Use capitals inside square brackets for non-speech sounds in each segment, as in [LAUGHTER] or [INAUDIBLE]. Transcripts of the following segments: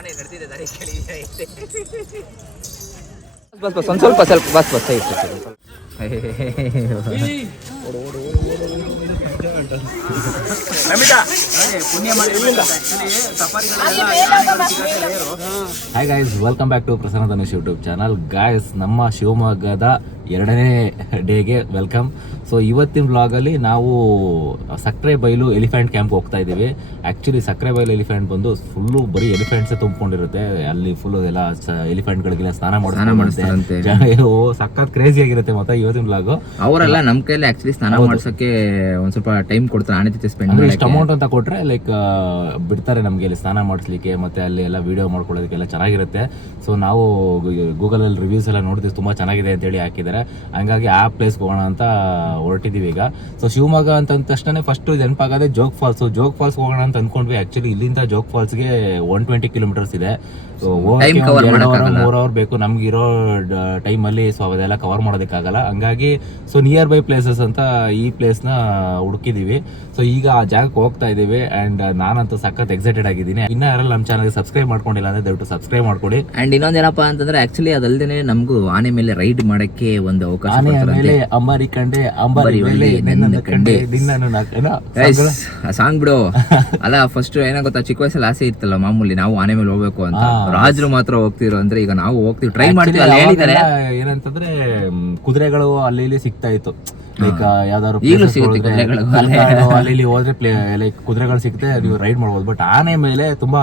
ಆನೆ ನಡೆದಿದೆ ದಾರಿ ಕೇಳಿದೆ ಬಸ್ ಬಸ್ ಒಂದು ಸ್ವಲ್ಪ ಸ್ವಲ್ಪ ಬಸ್ bus side side hi guys welcome back to Prasanna Dhanush YouTube channel guys ನಮ್ಮ ಶಿವಮೊಗ್ಗದ ಎರಡನೇ ಡೇಗೆ ವೆಲ್ಕಮ್ ಸೊ ಇವತ್ತಿನ ಬ್ಲಾಗಲ್ಲಿ ನಾವು ಸಕ್ಕರೆ ಬೈಲು ಎಲಿಫೆಂಟ್ ಕ್ಯಾಂಪ್ ಹೋಗ್ತಾ ಇದ್ದೀವಿ. ಆ್ಯಕ್ಚುಲಿ ಸಕ್ಕರೆ ಬೈಲು ಎಲಿಫೆಂಟ್ ಬಂದು ಫುಲ್ಲು ಬರೀ ಎಲಿಫೆಂಟ್ಸೇ ತುಂಬಿಕೊಂಡಿರುತ್ತೆ. ಅಲ್ಲಿ ಫುಲ್ಲು ಎಲ್ಲ ಎಲಿಫೆಂಟ್ಗಳಿಗೆಲ್ಲ ಸ್ನಾನ ಸ್ನಾನ ಮಾಡ್ತಾರೆ ಓ ಸಖತ್ ಕ್ರೇಜಿ ಆಗಿರುತ್ತೆ ಮತ್ತೆ ಇವತ್ತಿನ ಅವರೆಲ್ಲ ನಮ್ ಕೈಯಲ್ಲಿ ಆಕ್ಚುಲಿ ಸ್ನಾನ ಮಾಡ್ಸಕ್ಕೆ ಒಂದ್ ಸ್ವಲ್ಪ ಟೈಮ್ ಕೊಡ್ತಾರೆ ಆನೆ ಜೊತೆ ಸ್ಪೆಂಡ್ ಅಂದ್ರೆ ಇಷ್ಟು ಅಮೌಂಟ್ ಅಂತ ಕೊಟ್ರೆ ಲೈಕ್ ಬಿಡ್ತಾರೆ ನಮ್ಗೆ ಇಲ್ಲಿ ಸ್ನಾನ ಮಾಡಿಸ್ಲಿಕ್ಕೆ ಮತ್ತೆ ಅಲ್ಲಿ ಎಲ್ಲ ವಿಡಿಯೋ ಮಾಡ್ಕೊಳ್ಳೋದಕ್ಕೆಲ್ಲ ಚೆನ್ನಾಗಿರುತ್ತೆ. ಸೊ ನಾವು ಗೂಗಲ್ ಅಲ್ಲಿ ರಿವ್ಯೂಸ್ ಎಲ್ಲ ನೋಡಿದ್ವಿ ತುಂಬಾ ಚೆನ್ನಾಗಿದೆ ಅಂತ ಹೇಳಿ ಹಾಕಿದ್ದಾರೆ. ಹಂಗಾಗಿ ಆ ಪ್ಲೇಸ್ ಹೋಗೋಣ ಅಂತ ಹೊರಟಿದೀವಿ ಈಗ. ಸೊ ಶಿವಮೊಗ್ಗ ಅಂತ ಅಂದ ತಕ್ಷಣ ಫಸ್ಟ್ ನೆನಪಾಗದೆ ಜೋಗ್ ಫಾಲ್ಸ್ ಜೋಗ್ ಫಾಲ್ಸ್ ಹೋಗೋಣ ಅಂತ ಅನ್ಕೊಂಡ್ವಿ ಆಕ್ಚುಲಿ ಇಲ್ಲಿಂದ ಜೋಗ್ ಫಾಲ್ಸ್ಗೆ ಒನ್ ಟ್ವೆಂಟಿ ಕಿಲೋಮೀಟರ್ಸ್ ಇದೆ. ಸೊ ಕವರ್ ಮಾಡೋಕ್ಕಾಗಲ್ಲ. ಮೂರ್ ಅವರ್ ಬೇಕು. ನಮ್ಗೆ ಇರೋ ಟೈಮ್ ಅಲ್ಲಿ ಸೊ ಅದೆಲ್ಲ ಕವರ್ ಮಾಡೋದಕ್ಕಾಗಲ್ಲ. ಹಂಗಾಗಿ ಸೊ ನಿಯರ್ ಬೈ ಪ್ಲೇಸಸ್ ಅಂತ ಈ ಪ್ಲೇಸ್ನ ಹುಡುಕಿದೀವಿ. ಸೊ ಈಗ ಆ ಜಾಗಕ್ಕೆ ಹೋಗ್ತಾ ಇದೀವಿ ಅಂಡ್ ನಾನಂತೂ ಸಖತ್ ಎಕ್ಸೈಟೆಡ್ ಆಗಿದ್ದೀನಿ. ಇನ್ನ ಯಾರಲ್ಲ ನಮ್ಮ ಚಾನಲ್ ಸಬ್ಸ್ಕ್ರೈಬ್ ಮಾಡ್ಕೊಂಡಿಲ್ಲ ಅಂದ್ರೆ ದಯವಿಟ್ಟು ಸಬ್ಸ್ಕ್ರೈಬ್ ಮಾಡ್ಕೊಡಿ. ಅಂಡ್ ಇನ್ನೊಂದೇನಪ್ಪ ಅಂತಂದ್ರೆ ಆಕ್ಚುಲಿ ಅದಲ್ದೇನೆ ನಮಗೂ ಆನೆ ಮೇಲೆ ರೈಡ್ ಮಾಡಕ್ಕೆ ಒಂದು ಅವಕಾಶ ಮೇಲೆ ಅಂಬಾರಿ ಕಂಡೆ ಅಂಬಾರಿ ಕಂಡೆ ಸಾಂಗ್ ಬಿಡು. [LAUGHS] ಅಲ್ಲ ಫಸ್ಟ್ ಏನೋ ಗೊತ್ತಾ ಚಿಕ್ಕ ವಯಸ್ಸಲ್ಲಿ ಆಸೆ ಇರ್ತಲ್ಲ ಮಾಮೂಲಿ ನಾವು ಆನೆ ಮೇಲೆ ಹೋಗ್ಬೇಕು ಅಂತ. ರಾಜರು ಮಾತ್ರ ಹೋಗ್ತಿರೋ ಅಂದ್ರೆ ಈಗ ನಾವು ಹೋಗ್ತೀವಿ ಟ್ರೈ ಮಾಡ್ತೀವಿ ಅಲ್ಲಿ ಹೇಳಿದ್ದಾರೆ. ಏನಂತಂದ್ರೆ ಕುದುರೆಗಳು ಅಲ್ಲಿ ಇಲ್ಲಿ ಸಿಗ್ತಾ ಇತ್ತು. ಲೈಕ್ ಯಾವ್ದಾದ್ರು ಈಗಲೂ ಸಿಗುತ್ತೆ ಕುದುರೆಗಳು. ಅಲ್ಲಿ. ಇಲ್ಲಿ ಹೋದ್ರೆ ಪ್ಲೇ ಲೈಕ್ ಕುದುರೆಗಳು ಸಿಗುತ್ತೆ ನೀವು ರೈಡ್ ಮಾಡ್ಬೋದು. ಬಟ್ ಆನೆ ಮೇಲೆ ತುಂಬಾ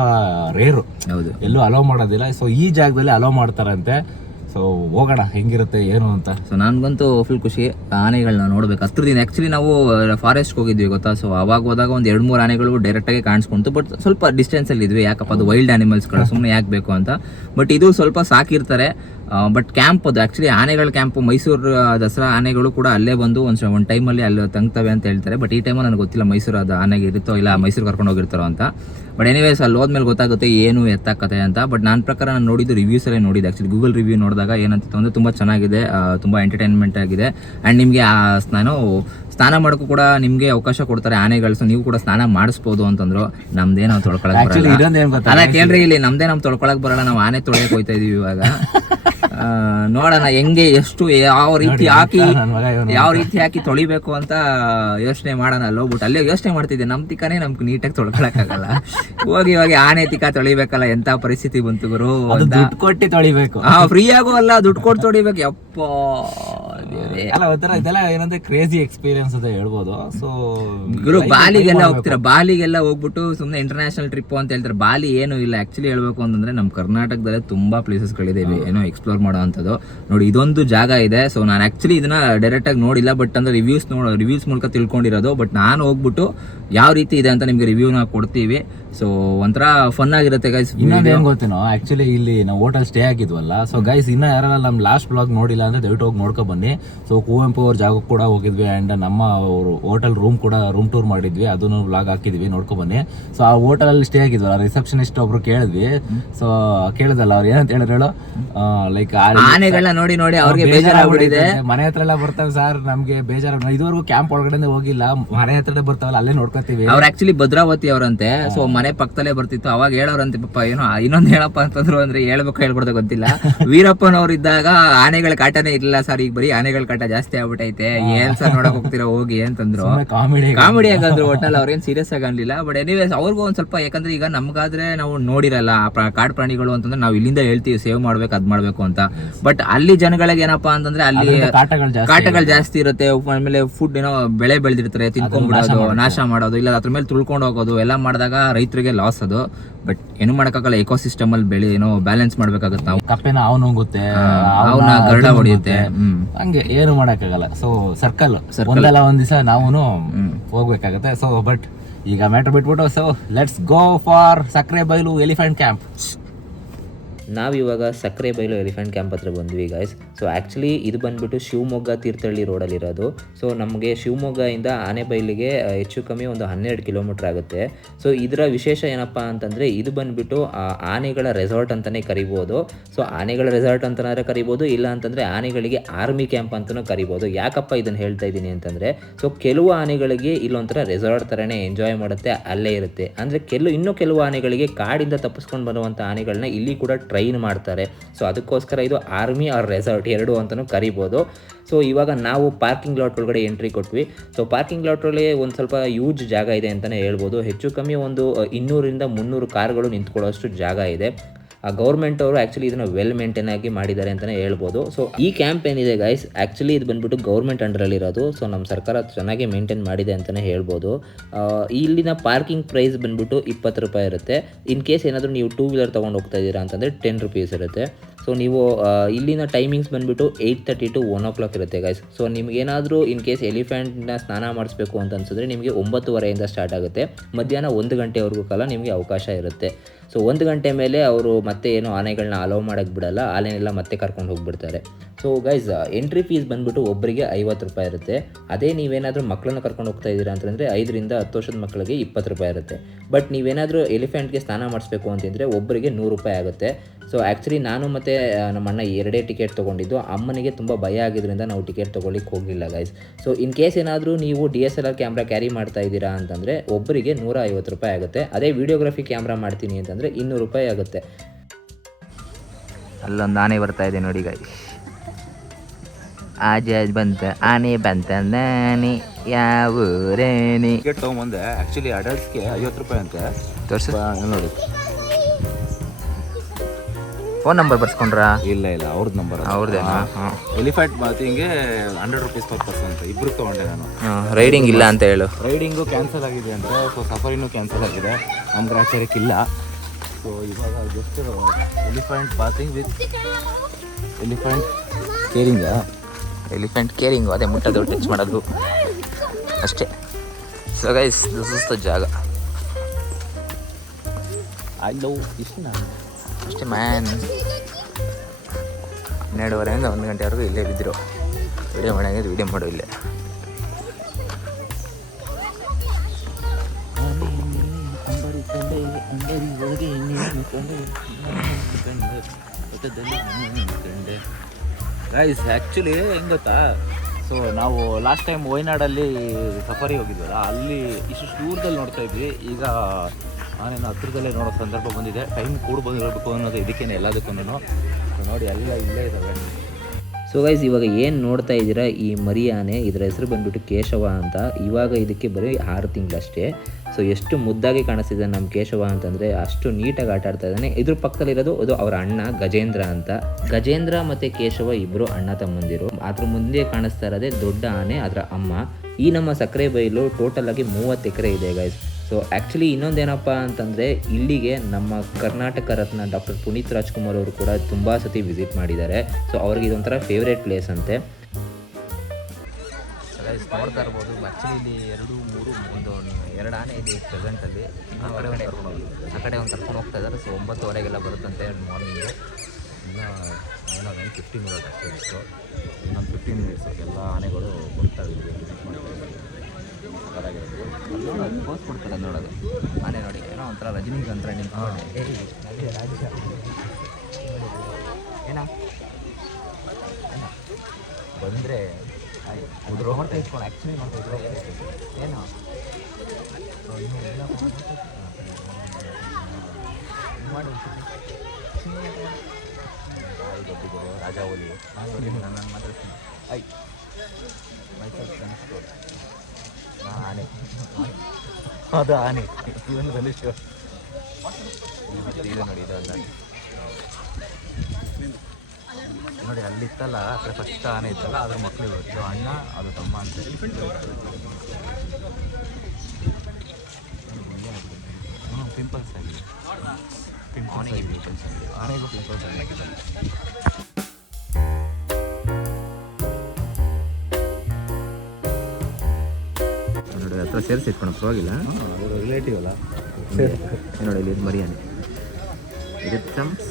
ರೇರು ಹೌದು. ಎಲ್ಲೂ ಅಲೋ ಮಾಡೋದಿಲ್ಲ. ಸೊ ಈ ಜಾಗದಲ್ಲಿ ಅಲೋ ಮಾಡ್ತಾರಂತೆ. ಸೊ ಹೋಗೋಣ, ಹೆಂಗಿರುತ್ತೆ, ಏನು ಅಂತ. ಸೊ ನನ್ಗಂತೂ ಫುಲ್ ಖುಷಿ. ಆನೆಗಳನ್ನ ನೋಡ್ಬೇಕು. ಹತ್ರದಿಂದ ಆ್ಯಕ್ಚುಲಿ ನಾವು ಫಾರೆಸ್ಟ್ ಹೋಗಿದ್ವಿ ಗೊತ್ತಾ? ಸೊ ಅವಾಗ ಹೋದಾಗ ಒಂದು ಎರಡು ಮೂರು ಆನೆಗಳು ಡೈರೆಕ್ಟ್ ಆಗಿ ಕಾಣಿಸ್ಕೊಂತು. ಬಟ್ ಸ್ವಲ್ಪ ಡಿಸ್ಟೆನ್ಸ್ ಅಲ್ಲಿ ಇದ್ವಿ. ಯಾಕಪ್ಪ, ಅದು ವೈಲ್ಡ್ಗಳು ಸುಮ್ಮನೆ ಯಾಕೆ ಬೇಕು ಅಂತ. ಬಟ್ ಇದು ಸ್ವಲ್ಪ ಸಾಕಿರ್ತಾರೆ. ಬಟ್ ಕ್ಯಾಂಪ್ ಅದು ಆ್ಯಕ್ಚುಲಿ ಆನೆಗಳ ಕ್ಯಾಂಪ್ ಮೈಸೂರು ದಸರಾ ಆನೆಗಳು ಕೂಡ ಅಲ್ಲೇ ಬಂದು ಒಂದು ಒಂದು ಟೈಮಲ್ಲಿ ಅಲ್ಲಿ ತಂಗ್ತವೆ ಅಂತ ಹೇಳ್ತಾರೆ. ಬಟ್ ಈ ಟೈಮಲ್ಲಿ ನನಗೆ ಗೊತ್ತಿಲ್ಲ ಮೈಸೂರು ಅದು ಆನೆಗೆ ಇರುತ್ತೋ ಇಲ್ಲ ಮೈಸೂರು ಕರ್ಕೊಂಡು ಹೋಗಿರ್ತಾರೋ ಅಂತ. ಬಟ್ ಎನಿವೇಸ್ ಅಲ್ಲಿ ಹೋದ್ಮೇಲೆ ಗೊತ್ತಾಗುತ್ತೆ ಏನು ಎತ್ತ ಕತೆ ಅಂತ. ಬಟ್ ನನ್ನ ಪ್ರಕಾರ ನಾನು ನೋಡಿದ್ದು ರಿವ್ಯೂಸ್ ಅಲ್ಲೇ ಆ್ಯಕ್ಚುಲಿ ಗೂಗಲ್ ರಿವ್ಯೂ ನೋಡಿದಾಗ ಏನಂತ ಅಂದರೆ ತುಂಬ ಚೆನ್ನಾಗಿದೆ ತುಂಬ ಎಂಟರ್ಟೈನ್ಮೆಂಟ್ ಆಗಿದೆ. ಆ್ಯಂಡ್ ನಿಮಗೆ ಆ ಸ್ನಾನ ಮಾಡಕ್ಕೂ ಕೂಡ ನಿಮ್ಗೆ ಅವಕಾಶ ಕೊಡ್ತಾರೆ ಆನೆಗಳು. ಸೊ ನೀವು ಕೂಡ ಸ್ನಾನ ಮಾಡಿಸ್ಬೋದು ಅಂತಂದ್ರು ನಮ್ದೇ ನಾವು ತೊಳ್ಕೊಳಕ್ ಬರಲ್ಲ. ಅಲ್ಲ ಕೇಳ್ರಿ ಇಲ್ಲಿ ನಮ್ದೇ ನಮ್ ತೊಳ್ಕೊಳಕ್ ಬರಲ್ಲ ನಾವು ಆನೆ ತೊಳೆಯಕ್ ಹೋಯ್ತಾ ಇದೀವಿ ಇವಾಗ. ನೋಡೋಣ ಹೆಂಗೆ ಎಷ್ಟು ಯಾವ ರೀತಿ ಹಾಕಿ ಯಾವ ರೀತಿ ಹಾಕಿ ತೊಳಿಬೇಕು ಅಂತ ಯೋಚನೆ ಮಾಡೋಣ ಅಲ್ಲಿ ಹೋಗ್ಬಿಟ್ಟು ಅಲ್ಲೇ ಯೋಚನೆ ಮಾಡ್ತಿದ್ದೆ ನಮ್ ತಿಕ್ಕನೇ ನಮ್ಗೆ ನೀಟಾಗಿ ತೊಳ್ಕೊಳಕ್ಕಾಗಲ್ಲ ಹೋಗಿ ಇವಾಗ ಆನೆ ತಿಕ್ಕ ತೊಳಿಬೇಕಲ್ಲ ಎಂತ ಪರಿಸ್ಥಿತಿ ಬಂತು ಗುರು ದುಡ್ಡು ಕೊಟ್ಟು ತೊಳಿಬೇಕು. ಫ್ರೀ ಆಗೋ ಅಲ್ಲ ದುಡ್ಡು ಕೊಟ್ಟು ತೊಳಿಬೇಕು. ಯಪ್ಪ. ಅಲ್ಲ ಒಂಥರ ಇದೆಲ್ಲ ಏನಂದ್ರೆ ಕ್ರೇಜಿ ಎಕ್ಸ್ಪೀರಿಯನ್ಸ್ ಅಂತ ಹೇಳ್ಬೋದು. ಸೊ ಗುರು ಬಾಲಿಗೆಲ್ಲ ಹೋಗ್ತೀರಾ? ಬಾಲಿಗೆಲ್ಲ ಹೋಗ್ಬಿಟ್ಟು ಸುಮ್ಮನೆ ಇಂಟರ್ನ್ಯಾಷನಲ್ ಟ್ರಿಪ್ ಅಂತ ಹೇಳ್ತಾರೆ? ಬಾಲಿ ಏನು ಇಲ್ಲ ಆಕ್ಚುಲಿ ಹೇಳ್ಬೇಕು ಅಂತಂದ್ರೆ ನಮ್ಮ ಕರ್ನಾಟಕದಲ್ಲೇ ತುಂಬಾ ಪ್ಲೇಸಸ್ ಗಳಿದೆ. ಏನೋ ಎಕ್ಸ್ಪ್ಲೋರ್ ಮಾಡೋ ಅಂಥದ್ದು. ನೋಡಿ ಇದೊಂದು ಜಾಗ ಇದೆ. ಸೊ ನಾನು ಆಕ್ಚುಲಿ ಇದನ್ನ ಡೈರೆಕ್ಟ್ ಆಗಿ ನೋಡಿಲ್ಲ ಬಟ್ ಅಂದ್ರೆ ರಿವ್ಯೂಸ್ ನೋಡೋ ರಿವ್ಯೂಸ್ ಮೂಲಕ ತಿಳ್ಕೊಂಡಿರೋದು. ಬಟ್ ನಾನು ಹೋಗ್ಬಿಟ್ಟು ಯಾವ ರೀತಿ ಇದೆ ಅಂತ ನಿಮಗೆ ರಿವ್ಯೂನ ಕೊಡ್ತೀವಿ. ಸೊ ಒಂಥರ ಫನ್ ಆಗಿರುತ್ತೆ ಗೈಸ್ ಇನ್ನೊಂದು ಏನ್ ಗೊತ್ತೇನೋ? ಆಕ್ಚುಲಿ ಇಲ್ಲಿ ನಾವು ಹೋಟೆಲ್ ಸ್ಟೇ ಆಗಿದ್ವಲ್ಲ. ಸೊ ಗೈಸ್ ಇನ್ನ ಯಾರಲ್ಲ ನಮ್ಮ ಲಾಸ್ಟ್ ಬ್ಲಾಗ್ ನೋಡಿಲ್ಲ ಅಂದ್ರೆ ದಯವಿಟ್ಟು ಹೋಗಿ ನೋಡ್ಕೊ ಬನ್ನಿ. ಸೊ ಕುವೆಂಪು ಅವ್ರ ಜಾಗಕ್ಕೆ ಕೂಡ ಹೋಗಿದ್ವಿ ಅಂಡ್ ನಮ್ಮ ಹೋಟೆಲ್ ರೂಮ್ ಕೂಡ ರೂಮ್ ಟೂರ್ ಮಾಡಿದ್ವಿ. ಅದನ್ನು ಬ್ಲಾಗ್ ಹಾಕಿದ್ವಿ ನೋಡ್ಕೊ ಬನ್ನಿ. ಸೊ ಆ ಹೋಟೆಲ್ ಅಲ್ಲಿ ಸ್ಟೇ ಆಗಿದ್ವಲ್ಲ ರಿಸೆಪ್ಷನಿಸ್ಟ್ ಒಬ್ರು ಕೇಳಿದ್ವಿ. ಸೊ ಕೇಳಿದಲ್ಲ ಅವ್ರು ಏನಂತ ಹೇಳಿದ್ರು ಹೇಳು? ಲೈಕ್ ಆನೆಗಳನ್ನ ನೋಡಿ ನೋಡಿ ಅವ್ರಿಗೆ ಬೇಜಾರಾಗ್ಬಿಟ್ಟಿದೆ. ಮನೆ ಹತ್ರ ಎಲ್ಲ ಬರ್ತಾವೆ ಸರ್ ನಮ್ಗೆ ಬೇಜಾರು ಇದುವರೆಗೂ ಕ್ಯಾಂಪ್ ಒಳಗಡೆ ಹೋಗಿಲ್ಲ. ಮನೆ ಹತ್ರ ಬರ್ತಾವಲ್ಲ ಅಲ್ಲೇ ನೋಡ್ಕೊತೀವಿ. ಅವ್ರ ಆಕ್ಚುಲಿ ಭದ್ರಾವತಿ ಅವರಂತೆ. ಸೊ ಮನೆ ಪಕ್ಕದಲ್ಲೇ ಬರ್ತಿತ್ತು. ಅವಾಗ ಹೇಳೋರಂತೆ ಪಾಪ ಏನೋ ಇನ್ನೊಂದು ಹೇಳಪ್ಪ ಅಂತಂದ್ರು. ಅಂದ್ರೆ ಹೇಳ್ಬೇಕು ಹೇಳ್ಬಾರ್ದು ಗೊತ್ತಿಲ್ಲ. ವೀರಪ್ಪನವ್ರು ಇದ್ದಾಗ ಆನೆಗಳ ಕಾಟನೇ ಇರಲಿಲ್ಲ ಸರ್. ಈಗ ಬರೀ ಆನೆಗಳ ಕಾಟ ಜಾಸ್ತಿ ಆಗ್ಬಿಟ್ಟೈತೆ ಏನ್ ಸರ್ ನೋಡಕ್ ಹೋಗ್ತೀರಾ ಹೋಗಿ ಅಂತಂದ್ರು. ಕಾಮಿಡಿ ಕಾಮಿಡಿ ಆಗಂದ್ರು ಒಟ್ಟಲ್ಲಿ ಅವ್ರೇನ್ ಸೀರಿಯಸ್ ಆಗಿ ಅನ್ಲಿಲ್ಲ. ಬಟ್ ಎನಿವೇಸ್ ಅವ್ರಿಗೂ ಒಂದ್ ಸ್ವಲ್ಪ ಯಾಕಂದ್ರೆ ಈಗ ನಮ್ಗಾದ್ರೆ ನಾವು ನೋಡಿರಲ್ಲ ಕಾಡು ಪ್ರಾಣಿಗಳು ಅಂತಂದ್ರೆ ನಾವು ಇಲ್ಲಿಂದ ಹೇಳ್ತೀವಿ ಸೇವ್ ಮಾಡ್ಬೇಕು ಅದ್ ಮಾಡ್ಬೇಕು ಅಂತ. ಬಟ್ ಅಲ್ಲಿ ಜನಗಳಿಗೆ ಏನಪ್ಪಾ ಅಂತಂದ್ರೆ ಅಲ್ಲಿ ಕಾಟಗಳು ಜಾಸ್ತಿ ಇರುತ್ತೆ. ಆಮೇಲೆ ಫುಡ್ ಏನೋ ಬೆಳೆ ಬೆಳೆದಿರ್ತಾರೆ ತಿನ್ಕೊಂಡ್ಬಿಡೋದು ನಾಶ ಮಾಡೋದು. ಇಲ್ಲ ಅದ್ರ ಮೇಲೆ ತುಳ್ಕೊಂಡು ಹೋಗೋದು ಎಲ್ಲ ಮಾಡಿದಾಗ ರೈತರಿಗೆ ಲಾಸ್ ಅದು. ಬಟ್ ಏನು ಮಾಡಕ್ಕಾಗಲ್ಲ ಅಲ್ಲಿ ಬೆಳೆ ಏನೋ ಬ್ಯಾಲೆನ್ಸ್ ಮಾಡ್ಬೇಕಾಗತ್ತೆ ನಾವು. ಕಪ್ಪೆನ ಅವನು ಹೋಗುತ್ತೆ ಅವನ ಗರಡ ಹೊಡೆಯುತ್ತೆ. ಹಂಗೆ ಏನು ಮಾಡೋಕ್ಕಾಗಲ್ಲ. ಸೊ ಸರ್ಕಲ್ ಒಂದಲ್ಲ ಒಂದ್ ದಿವಸ ನಾವು ಹೋಗ್ಬೇಕಾಗತ್ತೆ. ಸೊ ಬಟ್ ಈಗ ಮ್ಯಾಟ್ರ್ ಬಿಟ್ಬಿಟ್ಟು so let's go for Sakrebailu elephant camp. ನಾವಿವಾಗ ಸಕ್ಕರೆ ಬೈಲು ಎಲಿಫೆಂಟ್ ಕ್ಯಾಂಪ್ ಹತ್ರ ಬಂದ್ವಿ ಗಾಯ್ಸ್ ಸೊ ಆ್ಯಕ್ಚುಲಿ ಇದು ಬಂದುಬಿಟ್ಟು ಶಿವಮೊಗ್ಗ ತೀರ್ಥಹಳ್ಳಿ ರೋಡಲ್ಲಿರೋದು ಸೊ ನಮಗೆ ಶಿವಮೊಗ್ಗದಿಂದ ಆನೆಬೈಲಿಗೆ ಹೆಚ್ಚು ಕಮ್ಮಿ ಒಂದು ಹನ್ನೆರಡು ಕಿಲೋಮೀಟ್ರ್ ಆಗುತ್ತೆ. ಸೊ ಇದರ ವಿಶೇಷ ಏನಪ್ಪ ಅಂತಂದರೆ, ಇದು ಬಂದುಬಿಟ್ಟು ಆನೆಗಳ ರೆಸಾರ್ಟ್ ಅಂತಲೇ ಕರಿಬೋದು. ಸೊ ಆನೆಗಳ ರೆಸಾರ್ಟ್ ಅಂತನಾದ್ರೆ ಕರಿಬೋದು, ಇಲ್ಲ ಅಂತಂದರೆ ಆನೆಗಳಿಗೆ ಆರ್ಮಿ ಕ್ಯಾಂಪ್ ಅಂತಲೂ ಕರಿಬೋದು. ಯಾಕಪ್ಪ ಇದನ್ನು ಹೇಳ್ತಾ ಇದ್ದೀನಿ ಅಂತಂದರೆ ಸೊ ಕೆಲವು ಆನೆಗಳಿಗೆ ಇಲ್ಲೊಂಥರ ರೆಸಾರ್ಟ್ ಥರನೇ ಎಂಜಾಯ್ ಮಾಡುತ್ತೆ, ಅಲ್ಲೇ ಇರುತ್ತೆ. ಅಂದರೆ, ಕೆಲವು, ಇನ್ನೂ ಕೆಲವು ಆನೆಗಳಿಗೆ ಕಾಡಿಂದ ತಪ್ಪಿಸ್ಕೊಂಡು ಬರುವಂಥ ಆನೆಗಳನ್ನ ಇಲ್ಲಿ ಕೂಡ ಟ್ರೈನ್ ಮಾಡ್ತಾರೆ. ಸೊ ಅದಕ್ಕೋಸ್ಕರ ಇದು ಆರ್ಮಿ ಆರ್ ರೆಸಾರ್ಟ್ ಎರಡು ಅಂತಲೂ ಕರಿಬೋದು. ಸೊ ಇವಾಗ ನಾವು ಪಾರ್ಕಿಂಗ್ ಲಾಟ್ ಒಳಗಡೆ ಎಂಟ್ರಿ ಕೊಟ್ವಿ. ಸೊ ಪಾರ್ಕಿಂಗ್ ಲಾಟ್ ಒಳಗೆ ಒಂದು ಸ್ವಲ್ಪ ಯೂಜ್ ಜಾಗ ಇದೆ ಅಂತಲೇ ಹೇಳ್ಬೋದು. ಹೆಚ್ಚು ಕಮ್ಮಿ ಒಂದು ಇನ್ನೂರಿಂದ ಮುನ್ನೂರು ಕಾರ್ಗಳು ನಿಂತ್ಕೊಳ್ಳೋಷ್ಟು ಜಾಗ ಇದೆ. ಆ ಗೌರ್ಮೆಂಟ್ ಅವರು ಆ್ಯಕ್ಚುಲಿ ಇದನ್ನು ವೆಲ್ ಮೇಂಟೈನ್ ಆಗಿ ಮಾಡಿದ್ದಾರೆ ಅಂತಲೇ ಹೇಳ್ಬೋದು. ಸೊ ಈ ಕ್ಯಾಂಪ್ ಏನಿದೆ ಗೈಸ್ ಆ್ಯಕ್ಚುಲಿ ಇದು ಬಂದ್ಬಿಟ್ಟು ಗೌರ್ಮೆಂಟ್ ಅಂಡರಲ್ಲಿರೋದು ಸೊ ನಮ್ಮ ಸರ್ಕಾರ ಚೆನ್ನಾಗಿ ಮೇಂಟೈನ್ ಮಾಡಿದೆ ಅಂತಲೇ ಹೇಳ್ಬೋದು. ಇಲ್ಲಿನ ಪಾರ್ಕಿಂಗ್ ಪ್ರೈಸ್ ಬಂದ್ಬಿಟ್ಟು ಇಪ್ಪತ್ತು ರೂಪಾಯಿ ಇರುತ್ತೆ. ಇನ್ ಕೇಸ್ ಏನಾದರೂ ನೀವು ಟೂ ವೀಲರ್ ತೊಗೊಂಡು ಹೋಗ್ತಾ ಇದ್ದೀರಾ ಅಂತಂದರೆ ಟೆನ್ ರುಪೀಸ್ ಇರುತ್ತೆ. ಸೊ ನೀವು ಇಲ್ಲಿನ ಟೈಮಿಂಗ್ಸ್ ಬಂದ್ಬಿಟ್ಟು eight thirty to one o'clock ಇರುತ್ತೆ ಗೈಸ್ ಸೊ ನಿಮಗೇನಾದರೂ ಇನ್ ಕೇಸ್ ಎಲಿಫೆಂಟ್ನ ಸ್ನಾನ ಮಾಡಿಸ್ಬೇಕು ಅಂತ ಅನ್ಸಿದ್ರೆ ನಿಮಗೆ ಒಂಬತ್ತುವರೆಯಿಂದ ಸ್ಟಾರ್ಟ್ ಆಗುತ್ತೆ. ಮಧ್ಯಾಹ್ನ ಒಂದು ಗಂಟೆವರೆಗೂ ಕಾಲ ನಿಮಗೆ ಅವಕಾಶ ಇರುತ್ತೆ. ಸೊ ಒಂದು ಗಂಟೆ ಮೇಲೆ ಅವರು ಮತ್ತೆ ಏನು ಆನೆಗಳನ್ನ ಅಲೋ ಮಾಡೋಕ್ಕೆ ಬಿಡಲ್ಲ. ಆನೆನೆಲ್ಲ ಮತ್ತೆ ಕರ್ಕೊಂಡು ಹೋಗ್ಬಿಡ್ತಾರೆ. ಸೊ ಗೈಸ್ ಎಂಟ್ರಿ ಫೀಸ್ ಬಂದ್ಬಿಟ್ಟು ಒಬ್ಬರಿಗೆ ಐವತ್ತು ರೂಪಾಯಿ ಇರುತ್ತೆ. ಅದೇ ನೀವೇನಾದರೂ ಮಕ್ಕಳನ್ನ ಕರ್ಕೊಂಡು ಹೋಗ್ತಾ ಇದ್ದೀರಾ ಅಂತಂದರೆ ಐದರಿಂದ ಹತ್ತು ವರ್ಷದ ಮಕ್ಕಳಿಗೆ ಇಪ್ಪತ್ತು ರೂಪಾಯಿ ಇರುತ್ತೆ. ಬಟ್ ನೀವೇನಾದರೂ ಎಲಿಫೆಂಟ್ಗೆ ಸ್ನಾನ ಮಾಡಿಸ್ಬೇಕು ಅಂತಂದರೆ ಒಬ್ಬರಿಗೆ ನೂರು ರೂಪಾಯಿ ಆಗುತ್ತೆ. ಸೊ ಆ್ಯಕ್ಚುಲಿ ನಾನು ಮತ್ತು ನಮ್ಮ ಅಣ್ಣ ಎರಡೇ ಟಿಕೆಟ್ ತೊಗೊಂಡಿದ್ದು. ಅಮ್ಮನಿಗೆ ತುಂಬ ಭಯ ಆಗಿದ್ದರಿಂದ ನಾವು ಟಿಕೆಟ್ ತೊಗೊಳ್ಳಿಕ್ಕೆ ಹೋಗಲಿಲ್ಲ ಗೈಸ್ ಸೊ ಇನ್ ಕೇಸ್ ಏನಾದರೂ ನೀವು D S L R camera carry ಮಾಡ್ತಾ ಇದ್ದೀರಾ ಅಂತಂದರೆ ಒಬ್ಬರಿಗೆ ನೂರ ಐವತ್ತು ರೂಪಾಯಿ ಆಗುತ್ತೆ. ಅದೇ ವಿಡಿಯೋಗ್ರಫಿ ಕ್ಯಾಮ್ರಾ ಮಾಡ್ತೀನಿ ಅಂತಂದರೆ ಇನ್ನೂರು ರೂಪಾಯಿ ಆಗುತ್ತೆ. ಅಲ್ಲೊಂದು ನಾನೇ ಬರ್ತಾ ಇದೆ ನೋಡಿ ಗೈ ಆಜ ಬಂತ ಆನೆ ಬಂತ ನಾನಿ ಯಾವ ಊರೇನಿ? ಟಿಕೆಟ್ ತೊಗೊಂಬಂದೆ. ಆ್ಯಕ್ಚುಲಿ ಅಡಲ್ಟ್ಸ್ಗೆ ಐವತ್ತು ರೂಪಾಯಿ ಅಂತ. ತೋರಿಸ. ನೋಡಿ. ಫೋನ್ ನಂಬರ್ ಬರ್ಸ್ಕೊಂಡ್ರಾ? ಇಲ್ಲ ಇಲ್ಲ ಅವ್ರದ್ದು ನಂಬರ್ ಅವ್ರದ್ದೇ ಹಾಂ. ಎಲಿಫೆಂಟ್ ಮಾತಿಂಗೆ ಹಂಡ್ರೆಡ್ ರುಪೀಸ್ ಪರ್ ಪರ್ಸನ್ ಅಂತ. ಇಬ್ರು ತೊಗೊಂಡೆ ನಾನು. ರೈಡಿಂಗ್ ಇಲ್ಲ ಅಂತ ಹೇಳು. ರೈಡಿಂಗು ಕ್ಯಾನ್ಸಲ್ ಆಗಿದೆ ಅಂದರೆ ಸೊ ಸಫರಿನೂ ಕ್ಯಾನ್ಸಲ್ ಆಗಿದೆ. ನಮ್ಮ ಗ್ರಾಚಾರಕ್ಕಿಲ್ಲ ಸೊ ಇವಾಗ just elephant bathing with elephant ಕೇರಿಂಗಾ elephant caring ಅದೇ ಮುಟ್ಟೋದು ಟಚ್ ಮಾಡೋದು ಅಷ್ಟೇ so guys this is the ಜಾಗ ಅಲ್ಲೋ ಇಷ್ಟು ನಾನು ಅಷ್ಟೇ ಮ್ಯಾನ್ ಹನ್ನೆರಡುವರೆಯಿಂದ ಒಂದು ಗಂಟೆವರೆಗೂ ಇಲ್ಲೇ ಬಿದ್ದರು ವಿಡಿಯೋ ಮಾಡಂಗಿದ್ರೆ ವಿಡಿಯೋ ಮಾಡು ಇಲ್ಲೇ ಗೈಸ್ ಆ್ಯಕ್ಚುಲಿ ಹೆಂಗ್ ಗೊತ್ತಾ? ಸೊ ನಾವು ಲಾಸ್ಟ್ ಟೈಮ್ ವಯನಾಡಲ್ಲಿ ಸಫಾರಿ ಹೋಗಿದ್ವಲ್ಲ, ಅಲ್ಲಿ ಇಷ್ಟು ದೂರದಲ್ಲಿ ನೋಡ್ತಾ ಇದ್ವಿ. ಈಗ ನಾನೇನು ಹತ್ರದಲ್ಲೇ ನೋಡೋ ಸಂದರ್ಭ ಬಂದಿದೆ. ಟೈಮ್ ಕೂಡ ಬಂದಿರಬೇಕು ಅನ್ನೋದು ಇದಕ್ಕೇನೆ ಎಲ್ಲದಕ್ಕೂ ನೋಡಿ, ಎಲ್ಲ ಇಲ್ಲೇ ಇದ್ದಾವೆ ಸೊ ಗೈಸ್ ಇವಾಗ ಏನು ನೋಡ್ತಾ ಇದ್ದೀರಾ? ಈ ಮರಿಯಾನೆ, ಇದರ ಹೆಸರು ಬಂದ್ಬಿಟ್ಟು ಕೇಶವ ಅಂತ. ಇವಾಗ ಇದಕ್ಕೆ ಬರೀ ಆರು ತಿಂಗಳಷ್ಟೇ. ಸೊ ಎಷ್ಟು ಮುದ್ದಾಗಿ ಕಾಣಿಸ್ತಿದೆ ನಮ್ಮ ಕೇಶವ ಅಂತಂದರೆ ಅಷ್ಟು ನೀಟಾಗಿ ಆಟ ಆಡ್ತಾ ಇದ್ದಾನೆ. ಇದ್ರ ಪಕ್ಕದಲ್ಲಿರೋದು ಅದು ಅವರ ಅಣ್ಣ ಗಜೇಂದ್ರ ಅಂತ. ಗಜೇಂದ್ರ ಮತ್ತು ಕೇಶವ ಇಬ್ಬರು ಅಣ್ಣ ತಮ್ಮಂದಿರು. ಅದ್ರ ಮುಂದೆ ಕಾಣಿಸ್ತಾ ಇರೋದೇ ದೊಡ್ಡ ಆನೆ, ಅದರ ಅಮ್ಮ. ಈ ನಮ್ಮ ಸಕ್ಕರೆ ಬೈಲು ಟೋಟಲ್ ಆಗಿ ಮೂವತ್ತು ಎಕರೆ ಇದೆ ಗೈಸ್ ಸೊ ಆ್ಯಕ್ಚುಲಿ ಇನ್ನೊಂದೇನಪ್ಪ ಅಂತಂದರೆ, ಇಲ್ಲಿಗೆ ನಮ್ಮ ಕರ್ನಾಟಕ ರತ್ನ ಡಾಕ್ಟರ್ ಪುನೀತ್ ರಾಜ್ಕುಮಾರ್ ಅವರು ಕೂಡ ತುಂಬ ಸತಿ ವಿಸಿಟ್ ಮಾಡಿದ್ದಾರೆ. ಸೊ ಅವ್ರಿಗೆ ಇದೊಂಥರ ಫೇವ್ರೇಟ್ ಪ್ಲೇಸ್ ಅಂತೆ. ನೋಡ್ತಾ ಇರ್ಬೋದು. ಆ್ಯಕ್ಚುಲಿ ಇಲ್ಲಿ ಎರಡು, ಮೂರು, ಒಂದು, ಎರಡು ಆನೆ ಇದೆ ಪ್ರೆಸೆಂಟಲ್ಲಿ ಆ ಕಡೆ ಒಂದು ಕರ್ಕೊಂಡು ಆ ಕಡೆ ಒಂದು ಕರ್ಕೊಂಡು ಹೋಗ್ತಾ ಇದ್ದಾರೆ. ಸೊ ಒಂಬತ್ತುವರೆಗೆಲ್ಲ ಬರುತ್ತಂತೆ ಮಾರ್ನಿಂಗು ಇಲ್ಲ, ಏನೋ ನೈನ್ ಫಿಫ್ಟೀನ್ ಇರೋದು ಅಷ್ಟೇ ಇನ್ನೊಂದು ಫಿಫ್ಟೀನ್ ಮಿನಿಟ್ಸ್ ಎಲ್ಲ ಆನೆಗಳು ಬರ್ತಾವೆ ಪೋಸ್ಟ್ ಕೊಡ್ತಾರೆ ನೋಡೋದು ಮನೆ ನೋಡಿ ಏನೋ ಒಂಥರ ರಜನಿಕಾಂತ್ ನಿಂತ್ಕೊಂಡು ನಿಮ್ಮ ರಾಜ ಏನ ಬಂದರೆ ಉದ್ರು ನೋಡ್ತಾ ಇಟ್ಕೊಂಡು ಆ್ಯಕ್ಚುಲಿ ನೋಡ್ತಾ ಇದ್ರು ಏನು ಮಾಡಿ ರಾಜಾವಲಿ ನಾನು ಮಾತಾಡ್ತೀನಿ ಐ ಮೈಸೂರು ಫ್ರೆಂಡ್ಸ್ ಆನೆ ಅದು ಆನೆ. ಇವನು ನೋಡಿ ನೋಡಿ, ಅಲ್ಲಿತ್ತಲ್ಲ ಅದ್ರ ಫಸ್ಟ್ ಆನೆ ಇತ್ತಲ್ಲ, ಅದ್ರ ಮಕ್ಕಳು ಇವತ್ತು ಅಣ್ಣ, ಅದು ತಮ್ಮ ಅಂತ. ಹ್ಞೂ ಪಿಂಪಲ್ಸ್ ಆಗಿದೆ ಪಿಂಪಲ್ಸ್ ಆಗಿದೆ pimples ಆಗಿದೆ. ಆನೆಗೂ ಪಿಂಪಲ್ಸ್ ಆಗಿದೆ ಹತ್ರ ಸೇರಿಸಿ ಇಟ್ಕೊಂಡು ಪರವಾಗಿಲ್ಲ. ರಿಲೇಟಿವ್ ಅಲ್ಲ. ನೋಡಿ ಇಲ್ಲಿ ಇದು ಮರಿಯಾನೆ ಇದು ಚಮ್ಸ್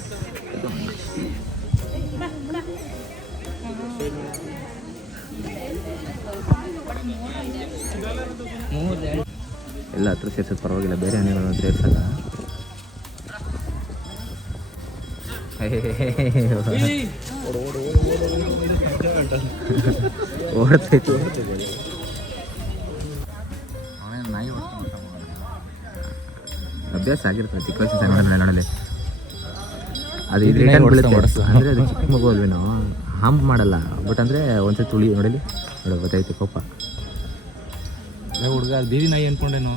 ಇದು ಎಲ್ಲ ಹತ್ರ ಸೇರ್ಸೋದು ಪರವಾಗಿಲ್ಲ ಬೇರೆ ಹಣ್ಣುಗಳನ್ನ ಸೇರ್ಸಲ್ಲ. ಓಡ್ತೈತಿ ಅಭ್ಯಾಸ ಆಗಿರ್ತದೆ ಚಿಕ್ಕ ವಯಸ್ಸು ಸಣ್ಣ ನೋಡಲಿ ಅದು ಇದು ರಿಟರ್ನ್ ಬೀಳುತ್ತೆ. ಅಂದರೆ ಅದು ಚಿಕ್ಕ ಮಗು ಅಲ್ವಿ ನಾವು ಹಾಂಪ್ ಮಾಡಲ್ಲ. ಬಟ್ ಅಂದರೆ ಒಂದ್ಸತಿ ತುಳಿ ನೋಡಲಿ ನೋಡಿ ಗೊತ್ತಾಯ್ತು ಕೊಪ್ಪ ಹುಡುಗ ಬೀದಿ ನಾಯಿ ಅನ್ಕೊಂಡೇನು?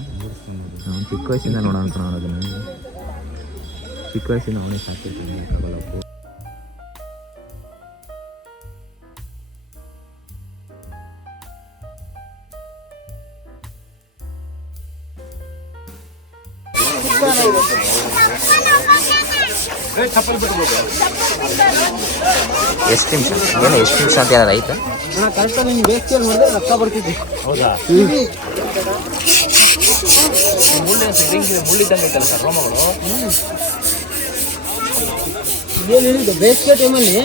ಅವ್ನು ಚಿಕ್ಕ ವಯಸ್ಸಿಂದ ನೋಡೋ ಅನ್ಕೊಂಡು ಅದನ್ನು. ಚಿಕ್ಕ ವಯಸ್ಸಿಂದ ಅವನಿಗೆ ಸಾಕಿರ್ತೀನಿ ಎಷ್ಟು ನಿಮಿಷ? ಏನು ಎಷ್ಟು ನಿಮಿಷ ಅಂತ ಏನಾರು ಬರ್ತಿದ್ದೆ. ಹೌದಾ? ಮುಳ್ಳಿದ್ದಂಗೆ ಐತಲ್ಲ ಸರ್ ರೋಮಗಳು ಏನು ಹೇಳಿದ್ದು? ಬೇಸಿಗೆ ಟೈಮಲ್ಲಿ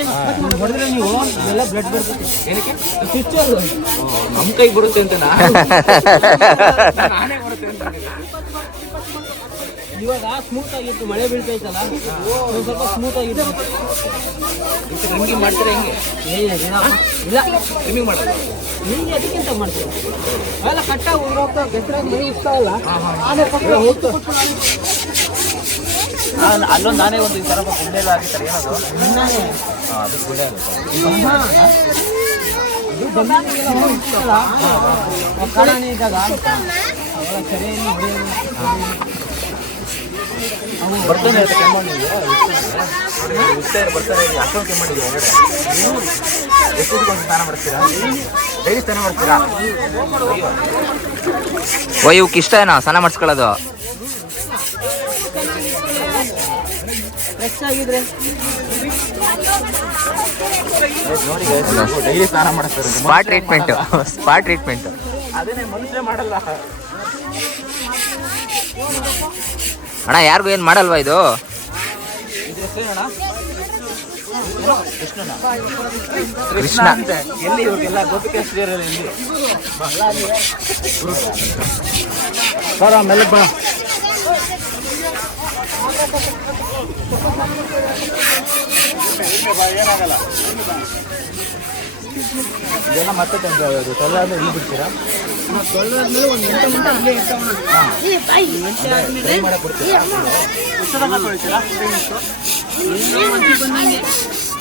ಹೊಡೆದ್ರೆ ನೀವು ಎಲ್ಲ ಬ್ಲಡ್ ಬರ್ತದೆ ಏನಕ್ಕೆ? ಸ್ವಿಚ್ ಅದು ನಮ್ಮ ಕೈ ಬರುತ್ತೆ ಅಂತ. [LAUGHS] ಇವಾಗ ಸ್ಮೂತ್ ಆಗಿತ್ತು ಮಳೆ ಬೀಳ್ತಾ ಇತ್ತಲ್ಲ ಒಂದ್ ಸ್ವಲ್ಪ ಸ್ಮೂತ್ ಆಗಿತ್ತು. ನಿಮ್ಗೆ ಮಾಡ್ತೀರಾ ಹೆಂಗೆ? ಇಲ್ಲ. ಇಲ್ಲ. ಸ್ವಿಮ್ಮಿಂಗ್ ಮಾಡೋದು ನಿಮ್ಗೆ ಅದಕ್ಕಿಂತ ಮಾಡ್ತೀವಿ ಅವೆಲ್ಲ ಕಟ್ಟಾಗಿ ಉದ್ರೋಗ್ತಾ ಕೆಸರಾಗಿ ಮನೆ ಇರ್ತಾವಲ್ಲ ಆನೆ ಪಕ್ಕ ಹೋಗ್ತಾ. ಅಲ್ಲೊಂದು ನಾನೇ ಒಂದು ಈ ಥರ ಗುಂಡೆ ಎಲ್ಲ ಆಗಿರ್ತಾರೆ ಏನದು? ನಿನ್ನಾನೆ ಅದು ಗುಂಡೆ ಆಗುತ್ತೆ. ಇದ್ದಾಗ. ಬರ್ತಾನೆ ಉತ್ತರ ಬರ್ತಾನೆ ಇದೆ ಅಷ್ಟೊಂದು ಕೆಮ್ಮಣ್ಣಿದೆ ಹೊರಗಡೆ? ಎಷ್ಟು ಒಂದು ಸ್ನಾನ ಮಾಡ್ತೀರಾ? ಡೈಲಿ ಸ್ನಾನ ಮಾಡ್ತೀರಾ? ಓ ಇವಕ್ಕೆ ಇಷ್ಟ ಏನೋ? ಸ್ನಾನ ಮಾಡಿಸ್ಕೊಳ್ಳೋದು. Spot spa treatment spot treatment ಅದೇನೇ ಮನುಷ್ಯ ಮಾಡಲ್ಲ. ಅಣ್ಣ ಯಾರಿಗೂ ಏನು ಮಾಡಲ್ವಾ ಇದು? ಕೃಷ್ಣ. ಎಲ್ಲಿ ಇವ್ರಿಗೆಲ್ಲ ಗೊತ್ತಿಗೆ ಎಲ್ಲಿ ಬರ ಬರ ಇದೆಲ್ಲ ಮತ್ತೆ ತೊಂದರೆ ಆಗೋದು ತೊಲೆ ಆದ್ಮೇಲೆ ಇಲ್ಲಿ ಬಿಡ್ತೀರಾ? ತೊಳೆದಾದ್ಮೇಲೆ ಒಂದು ಗಂಟೆ ಅಲ್ಲೇ ಫ್ರೈ ಮಾಡಕ್ಕೆ ಕೊಡ್ತೀರಾ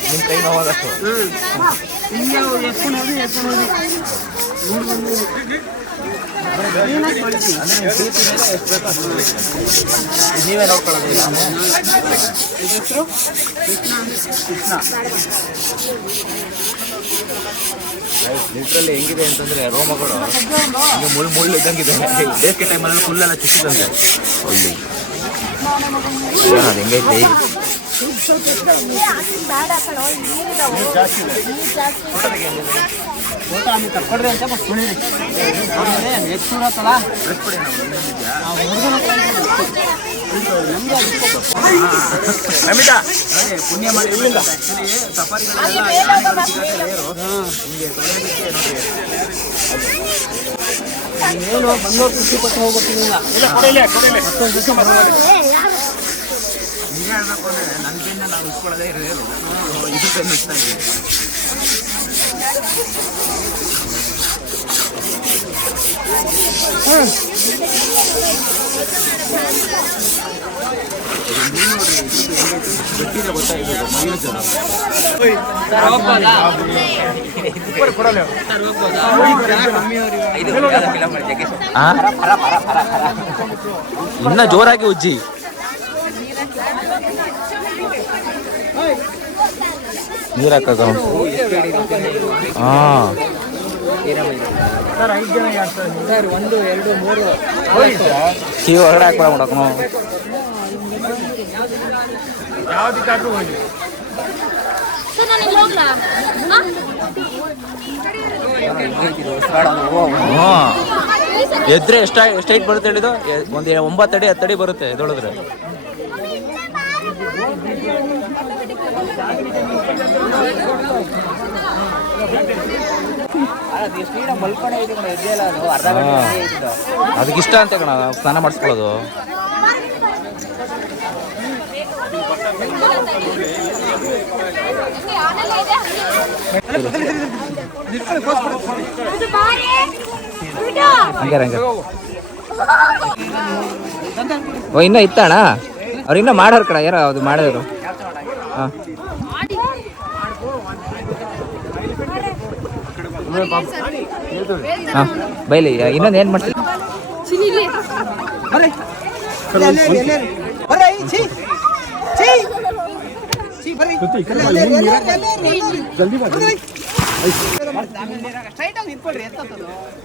ನಿಮ್ಮ ಕೈ ನೋವಾಗಷ್ಟು ಎಷ್ಟು ಬೇಕೋ ಅಷ್ಟು ಬೇಕು. ಇದು ನೀವೇ ನೋಡ್ಕೊಳ್ಳೋದು ಇಲ್ಲ ಲಿಟ್ರಲ್ಲಿ ಹೆಂಗಿದೆ ಅಂತಂದ್ರೆ ರೋಮಗಳು. ಈಗ ಮುಳ್ಳು ಮುಳ್ಳು ಇದ್ದಂಗಿದೆ. ಬೇಸಿಗೆ ಟೈಮಲ್ಲಿ ಫುಲ್ಲೆಲ್ಲ ಚುಚ್ಚಿದಂತೆ ಅದು ಹೆಂಗೈತಿ? ಫೋಟೋ ನಮಿತಾ. ಪುಣ್ಯ ಮಾಡಿ ಇಲ್ಲಿಂದ. ಏನು ಬಂದವ್ರು ಖುಷಿ ಪಟ್ಟು ಹೋಗ್ಬಿಟ್ಟಿಲ್ಲ ಮತ್ತೊಂದು ದಿವಸ ಬರೋದು ನಿಜ ಹೇಳ್ಬೇಕು ಅಂದ್ರೆ ನನಗಿಂತ ನಾವು ಇಸ್ಕೊಳ್ಳೋದೇ ಇರೋದು ಮಿಸ್ತಾ ಇದ್ದೀವಿ ಇನ್ನ ಜೋರಾಗಿ ಉಜ್ಜಿ. ನೀರ್ ಹಾಕ ಹಾ. ಸರ್ ಐದು ಜನ ಯಾರು ಸರ್ ಒಂದು ಎರಡು ಮೂರು. ಕಿವಿ ಹೊರಗಡೆ ಹಾಕ್ಬೇಡ ಯಾವ್ದಕ್ಕಾದ್ರೂ ಹೋಗಿ? ಎದ್ರೆ ಎಷ್ಟ ಎಷ್ಟೈಟ್ ಬರುತ್ತೆ ಹೇಳಿದು ಒಂದು ಒಂಬತ್ತು ಅಡಿ ಹತ್ತು ಅಡಿ ಬರುತ್ತೆ ಎದೊಳದ್ರೆ ಮಲ್ಕೊಂಡೇ ಇದೆ ಕಣ ಎದ್ದೆಲ್ಲ ಅದು ಅರ್ಧ ಗಂಟೆ ಹಿಂದೆ ಇದ್ದು. ಅದಕ್ಕೆ ಇಷ್ಟ ಅಂತ ಕಣ ಸ್ನಾನ ಮಾಡಿಸ್ಕೊಳ್ಳೋದು. ಓ ಇನ್ನೂ ಇತ್ತಣ್ಣ? ಅವ್ರು ಇನ್ನೂ ಮಾಡೋರು ಕಣ ಯಾರು ಅದು ಮಾಡಿದ್ರು ಹಾಂ. ಹಾಂ ಬೈಲಿ ಇನ್ನೊಂದು ಏನು ಮಾಡ್ತೀವಿ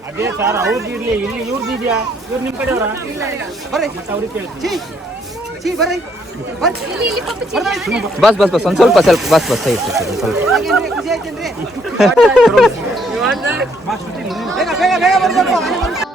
ಅದೇ ಸರ್ ಅವ್ರದ್ದು ಇರ್ಲಿ ಇಲ್ಲಿ ಇವ್ರದ್ದು ಇದೆಯಾ? ಇವ್ರು. ಛೀ. ಛೀ, ಬರ್ರಿ. ಬರ್ರಿ. ಇಲ್ಲಿ ಇಲ್ಲಿ ಪಪ್ಪು ಚಿನಿ. ಬಸ್ ಬಸ್ ಬಸ್ ಒಂದು ಸ್ವಲ್ಪ Venga, venga, venga, por favor.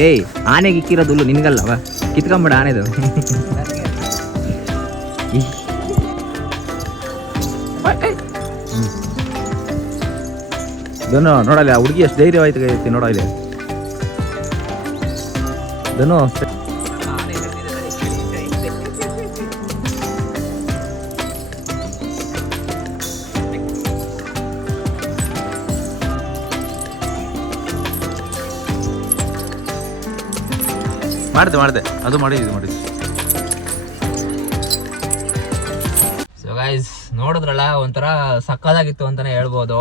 ಏಯ್, ಆನೆಗೆ ಇಕ್ಕಿರೋದು ಹುಲ್ಲು ನಿನ್ಗಲ್ಲವ? ಕಿತ್ಕೊಂಬಿಡ ಆನೆದು. ಧನು, ನೋಡಲ್ಲ ಹುಡುಗಿ ಎಷ್ಟು ಧೈರ್ಯವಾಯ್ತು ನೋಡಲ್ಲ ನೋಡ ಧನು ಮಾಡಿದೆ ಮಾಡಿದೆ. ಅದು ಮಾಡಿ ಇದು ಮಾಡಿದ್ದೆ ಸೊ ಗೈಸ್ ನೋಡಿದ್ರಲ್ಲ ಒಂಥರ ಸಕ್ಕದಾಗಿತ್ತು ಅಂತಾನೆ ಹೇಳ್ಬೋದು.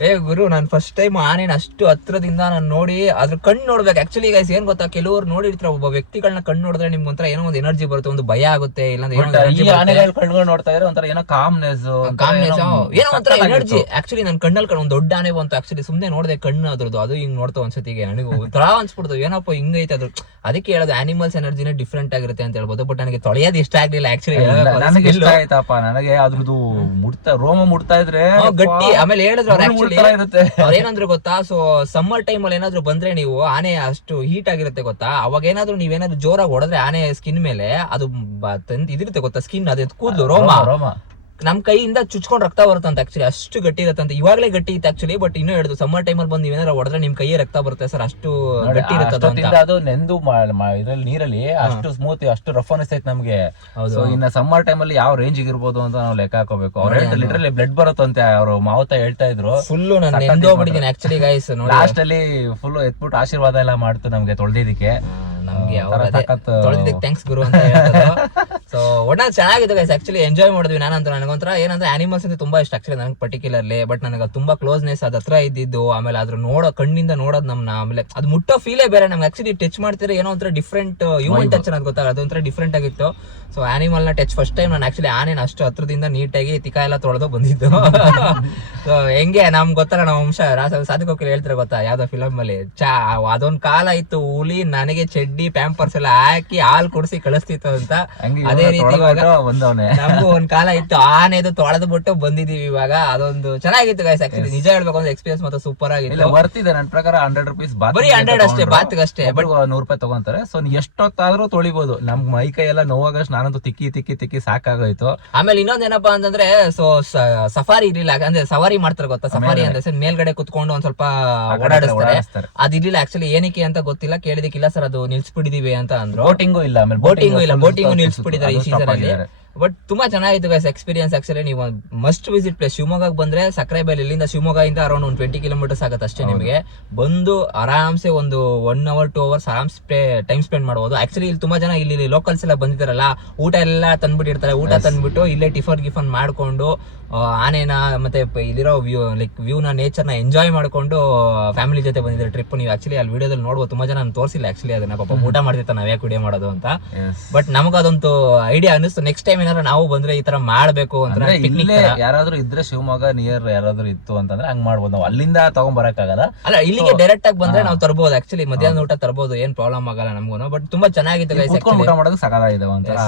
ಏ ಗುರು ನಾನು ಫಸ್ಟ್ ಟೈಮ್ ಆನೆನ ಅಷ್ಟು ಹತ್ರದಿಂದ ನಾನು ನೋಡಿ ಅದ್ರ ಕಣ್ಣು ನೋಡ್ಬೇಕು. ಆಕ್ಚುಲಿ ಗೈಸ್ ಏನ್ ಗೊತ್ತಾ? ಕೆಲವರು ನೋಡಿರ್ತಾರೆ ಒಬ್ಬ ವ್ಯಕ್ತಿಗಳನ್ನ ಕಣ್ಣು ನೋಡಿದ್ರೆ ನಿಮ್ಗೆ ಒಂಥರ ಏನೋ ಒಂದು ಎನರ್ಜಿ ಬರುತ್ತೆ ಒಂದು ಭಯ ಆಗುತ್ತೆ ಇಲ್ಲಾಂದ್ರೆ ಕಣ್ಗಳು ನೋಡ್ತಾ ಇದ್ರೆ ಒಂಥರ ಏನೋ ಕಾಮ್ನೆಸ್ ಕಾಮ್ನೆಸ್ ಏನೋ ಒಂಥರ ಎನರ್ಜಿ ಆಕ್ಚುಲಿ ನನ್ನ ಕಣ್ಣಲ್ಲಿ ಕಣ್ಣು ಒಂದ್ ದೊಡ್ಡ ಆನೆ ಬಂತು. ಆಕ್ಚುಲಿ ಸುಮ್ನೆ ನೋಡಿದೆ ಕಣ್ಣು ಅದ್ರದ್ದು ಅದು ಹಿಂಗ್ ನೋಡ್ತಾ ಒಂದ್ಸತಿಗೆ ನನಗೆ ಒಂಥರ ಅನ್ಸ್ಬಿಡ್ತು. ಏನಪ್ಪ ಹಿಂಗೈತೆ ಅದು ಅದಕ್ಕೆ ಹೇಳೋದು ಆನಿಮಲ್ಸ್ ಎನರ್ಜಿನೇ ಡಿಫ್ರೆಂಟ್ ಆಗಿರುತ್ತೆ ಅಂತ ಹೇಳ್ಬೋದು ಬಟ್ ನನಗೆ ತೊಳೆಯೋದು ಇಷ್ಟ ಆಗ್ಲಿಲ್ಲ ಆಕ್ಚುಲಿ ನನಗೆ ಇಷ್ಟ ಆಯ್ತಪ್ಪ ನನಗೆ ಅದ್ರದ್ದು ಮುಡ್ತಾ ರೋಮ ಮುಡ್ತಾ ಇದ್ರೆ ಗಟ್ಟಿ. ಆಮೇಲೆ ಹೇಳಿದ್ರು ಅವ್ರೇನಂದ್ರು ಗೊತ್ತಾ? ಸೊ ಸಮ್ಮರ್ ಟೈಮ್ ಅಲ್ಲಿ ಏನಾದ್ರು ಬಂದ್ರೆ ನೀವು ಆನೆ ಅಷ್ಟು ಹೀಟ್ ಆಗಿರುತ್ತೆ ಗೊತ್ತಾ? ಅವಾಗ ಏನಾದ್ರು ನೀವೇನಾದ್ರು ಜೋರಾಗಿ ಹೊಡೆದ್ರೆ ಆನೆ ಸ್ಕಿನ್ ಮೇಲೆ ಅದು ಇದಿರುತ್ತೆ ಗೊತ್ತಾ? ಸ್ಕಿನ್ ಅದೇ ಕೂದ್ಲು ರೋಮ. ರೋಮ ನಮ್ ಕೈಯಿಂದ ಚುಚ್ಕೊಂಡು ರಕ್ತ ಬರುತ್ತೆ ಅಂತ ಆಕ್ಚುಲಿ ಅಷ್ಟು ಗಟ್ಟಿ ಇರುತ್ತಂತೆ. ಇವಾಗಲೇ ಗಟ್ಟಿ ಇತ್ತು ಆಕ್ಚುಲಿ ಬಟ್ ಇನ್ನೂ ಹೇಳಿದ್ರು ಸಮ್ಮರ್ ಟೈಮಲ್ಲಿ ಬಂದು ನೀವೇನಾರ ಹೊಡೆದ್ರೆ ನಿಮ್ ಕೈಯೇ ರಕ್ತ ಬರುತ್ತೆ ಸರ್ ಅಷ್ಟು ಗಟ್ಟಿ ಇರುತ್ತೆ ಅದು ನೆಂದು ಇದ್ರಲ್ಲಿ ನೀರಲ್ಲಿ ಅಷ್ಟು ಸ್ಮೂತ್ ಅಷ್ಟು ರಫ್ ಅನಿಸ್ತೈತೆ ನಮಗೆ. ಸೊ ಇನ್ನ ಸಮ್ಮರ್ ಟೈಮ್ ಅಲ್ಲಿ ಯಾವ ರೇಂಜ್ ಇರ್ಬೋದು ಅಂತ ನಾವು ಲೆಕ್ಕ ಹಾಕೋಬೇಕು. ಅವ್ರು ಹೇಳ್ತಾರೆ ಲಿಟ್ರಲಿ ಬ್ಲಡ್ ಬರುತ್ತಂತೆ ಅವರು ಮಾವತ ಹೇಳ್ತಾ ಇದ್ರು. ಫುಲ್ಲು ನಾನು ನೆಂದೋಗ್ಬಿಟ್ಟಿದ್ದೀನಿ ಆಕ್ಚುಲಿ ಗೈಸ್ ನೋಡಿ. ಲಾಸ್ಟ್ ಅಲ್ಲಿ ಫುಲ್ ಎತ್ಬಿಟ್ಟು ಆಶೀರ್ವಾದ ಎಲ್ಲ ಮಾಡ್ತು ನಮಗೆ ತೊಳ್ದಿದ್ದಕ್ಕೆ. ನಮ್ಗೆ ತೊಳೆದಿದ್ದಕ್ಕೆ ಥ್ಯಾಂಕ್ಸ್ ಗುರು ಅಂತ ಸೊ ಒಟ್ಟ ಚೆನ್ನಾಗಿದೆ ಗೈಸ್ ಆಕ್ಚುಲಿ ಎಂಜಾಯ್ ಮಾಡಿದ್ವಿ ನಾನಂತೂ. ನನಗೊಂಥರ ಏನಂದ್ರೆ ಆನಿಮಲ್ಸ್ ಅಂತ ತುಂಬಾ ಇಷ್ಟ ಆಕ್ಚುಲಿ ನನಗೆ ಪರ್ಟಿಕ್ಯುಲರ್ಲಿ ಬಟ್ ನನಗೆ ತುಂಬಾ ಕ್ಲೋಸ್ನೆಸ್ ಅದ ಹತ್ರ ಇದ್ದಿದ್ದು. ಆಮೇಲೆ ಅದ್ರ ನೋಡೋ ಕಣ್ಣಿಂದ ನೋಡೋದು ನಮ್ನ. ಆಮೇಲೆ ಅದು ಮುಟ್ಟೋ ಫೀಲೇ ಬೇರೆ ನಮ್ಗೆ. ಆಕ್ಚುಲಿ ಟಚ್ ಮಾಡ್ತಿದ್ರೆ ಏನೋ ಒಂಥರ ಡಿಫ್ರೆಂಟ್ ಹ್ಯೂಮನ್ ಟಚ್ ಅನ್ನೋದು ಗೊತ್ತಾಗ ಅದೊಂಥರ ಡಿಫ್ರೆಂಟ್ ಆಗಿತ್ತು. ಸೊ ಆನಿಮಲ್ನ ಟಚ್ ಫಸ್ಟ್ ಟೈಮ್ ನಾನು ಆಕ್ಚುಲಿ ಆನೆನ ಅಷ್ಟು ಹತ್ರದಿಂದ ನೀಟಾಗಿ ತಿಕ ಎಲ್ಲ ತೊಳೆದು ಬಂದಿದ್ದು. [LAUGHS] ಸೊ ಹೆಂಗೆ? ನಮ್ಗೆ ಗೊತ್ತಲ್ಲ ನಮ್ಮ ವಂಶ. ಸಾಧಕ ಹೋಗಿ ಹೇಳ್ತಾರೆ ಗೊತ್ತಾ? ಯಾವ್ದೋ ಫಿಲಮ್ ಅಲ್ಲಿ? ಚಾ ಅದೊಂದ್ ಕಾಲ ಇತ್ತು. ಹುಲಿ ನನಗೆ ಚಡ್ಡಿ ಪ್ಯಾಂಪರ್ಸ್ ಎಲ್ಲ ಹಾಕಿ ಹಾಲು ಕುಡಿಸಿ ಕಳಿಸ್ತಿತ್ತು ಅಂತ. ಅದೇ ರೀತಿ ಇವಾಗ ನಮಗೂ ಒಂದ್ ಕಾಲ [LAUGHS] ಇತ್ತು ಆನೆದು ತೊಳೆದು ಬಿಟ್ಟು ಬಂದಿದೀವಿ ಇವಾಗ. ಅದೊಂದು ಚೆನ್ನಾಗಿತ್ತು ಗೈಸ್ ಆಕ್ಚುಲಿ ನಿಜ ಹೇಳ್ಬೇಕು ಅಂದ್ರೆ ಎಕ್ಸ್ಪೀರಿಯನ್ಸ್ ಮತ್ತೆ ಸೂಪರ್ ಇಲ್ಲ ಆಗಿತ್ತು ವರ್ತಿದೆ ನನ್ನ ಪ್ರಕಾರ ಹಂಡ್ರೆಡ್ ರುಪೀಸ್ ಬರೀ ಹಂಡ್ರೆಡ್ ಅಷ್ಟೇ ಬಾತ್ಗಷ್ಟೇ ಅಷ್ಟೇ. ನೂರು ರೂಪಾಯಿ ತಗೊಂತಾರೆ. ಸೊ ಎಷ್ಟೊತ್ತಾದ್ರೂ ತೊಳಿಬಹುದು ನಮ್ ಮೈ ಕೈ ಎಲ್ಲ ನೋವಾಗಷ್ಟು ನಾನಂತೂ ತಿಕ್ಕಿ ತಿಕ್ಕಿ ತಿಕ್ಕಿ ಸಾಕಾಗೋಯ್ತು. ಆಮೇಲೆ ಇನ್ನೊಂದ್ ಏನಪ್ಪಾ ಅಂತಂದ್ರೆ ಸೊ ಸಫಾರಿ ಇರ್ಲಿಲ್ಲ. ಅಂದ್ರೆ ಸವಾರಿ ಮಾಡ್ತಾರೆ ಗೊತ್ತಾ? ಸಫಾರಿ ಅಂದ್ರೆ ಮೇಲ್ಗಡೆ ಕುತ್ಕೊಂಡು ಒಂದ್ ಸ್ವಲ್ಪ ಓಡಾಡಿಸ್ತಾರೆ. ಅದಿಲ್ಲ ಅದಿರ್ಲಿಲ್ಲ ಆಕ್ಚುಲಿ ಏನಕ್ಕೆ ಅಂತ ಗೊತ್ತಿಲ್ಲ ಕೇಳಿದಕ್ಕಿಲ್ಲ ಸರ್ ಅದು ನಿಲ್ಸ್ಬಿಟ್ಟಿದೀವಿ ಅಂತ ಅಂದ್ರು. ಬೋಟಿಂಗು ಇಲ್ಲ ಆಮೇಲೆ ಬೋಟಿಂಗು ಇಲ್ಲ ಬೋಟಿಂಗು ನಿಲ್ಸ್ಬಿಟ್ಟಿದ್ದಾರೆ ಈ ಸೀಸನ್ ಅಲ್ಲಿ. ಬಟ್ ತುಂಬಾ ಚೆನ್ನಾಗಿತ್ತು ಗೈಸ್ ಎಕ್ಸ್ಪೀರಿಯನ್ಸ್ ಆಕ್ಚುಲಿ ನೀವು ಮಸ್ಟ್ ವಿಸಿಟ್ ಪ್ಲೇಸ್ ಶಿವಮೊಗ್ಗಕ್ಕೆ ಬಂದ್ರೆ ಸಕ್ಕರೆ ಬೈಲ್ ಇಲ್ಲಿಂದ ಶಿವಮೊಗ್ಗದಿಂದ ಅರೌಂಡ್ ಒಂದು ಟ್ವೆಂಟಿ ಕಿಲೋಮೀಟರ್ಸ್ ಆಗುತ್ತೆ ಅಷ್ಟೇ ನಿಮಗೆ. ಬಂದು ಆರಾಮ್ಸೆ ಒಂದು ಒನ್ ಅವರ್ ಟೂ ಅವರ್ಸ್ ಆರಾಮ್ ಟೈಮ್ ಸ್ಪೆಂಡ್ ಮಾಡಬಹುದು ಆಕ್ಚುಲಿ ಇಲ್ಲಿ ತುಂಬಾ ಜನ ಇಲ್ಲಿ ಲೋಕಲ್ಸ್ ಎಲ್ಲ ಬಂದಿದ್ದಾರಲ್ಲ ಊಟ ಎಲ್ಲ ತಂದ್ಬಿಟ್ಟಿರ್ತಾರೆ. ಊಟ ತಂದ್ಬಿಟ್ಟು ಇಲ್ಲೇ ಟಿಫನ್ ಗಿಫನ್ ಮಾಡ್ಕೊಂಡು ಆನೆನ ಮತ್ತೆ ಇಲ್ಲಿರೋ ವ್ಯೂ ಲೈಕ್ ವ್ಯೂನ ನೇಚರ್ನ ಎಂಜಾಯ್ ಮಾಡ್ಕೊಂಡು ಫ್ಯಾಮಿಲಿ ಜೊತೆ ಬಂದಿದ್ದಾರೆ ಟ್ರಿಪ್ ನೀವು ಆಕ್ಚುಲಿ ಅಲ್ಲಿ ವಿಡಿಯೋದಲ್ಲಿ ನೋಡ್ಬೋದು. ತುಂಬಾ ಜನ ನಾನು ತೋರಿಸಿಲ್ಲ ಆಕ್ಚುಲಿ ಅದನ್ನ. ಪಾಪ ಊಟ ಮಾಡ್ತಿರ್ತಾರೆ ನಾವ್ ಯಾಕೆ ವಿಡಿಯೋ ಮಾಡೋದು ಅಂತ. ಬಟ್ ನಮಗ ಅದೊಂದು ಐಡಿಯಾ ಅನಿಸ್ತು ನೆಕ್ಸ್ಟ್ ಟೈಮ್ ಏನಾದ್ರು ನಾವು ಬಂದ್ರೆ ಈ ತರ ಮಾಡ್ಬೇಕು ಅಂತ ಅಂದ್ರೆ ಇಲ್ಲೇ ಯಾರಾದ್ರೂ ಇದ್ರೆ ಶಿವಮೊಗ್ಗ ನಿಯರ್ ಯಾರಾದ್ರೂ ಇತ್ತು ಅಂತಂದ್ರೆ ಹಂಗ್ ಮಾಡ್ಬೋದು. ನಾವು ಅಲ್ಲಿಂದ ತಗೊಂಡ್ ಆಗಲ್ಲ ಅಲ್ಲ ಇಲ್ಲಿಗೆ ಡೈರೆಕ್ಟ್ ಆಗಿ ಬಂದ್ರೆ ನಾವು ತರಬಹುದು ಆಕ್ಚುಲಿ ಮಧ್ಯಾಹ್ನ ಊಟ ತರಬಹುದು ಏನ್ ಪ್ರಾಬ್ಲಮ್ ಆಗಲ್ಲ ನಮ್ಗೂ ಬಟ್ ತುಂಬಾ ಚೆನ್ನಾಗಿತ್ತು ಕುತ್ಕೊಂಡು ಊಟ ಮಾಡೋದು ಸಕತ್ತಾಗಿದೆ ಒಂಥರ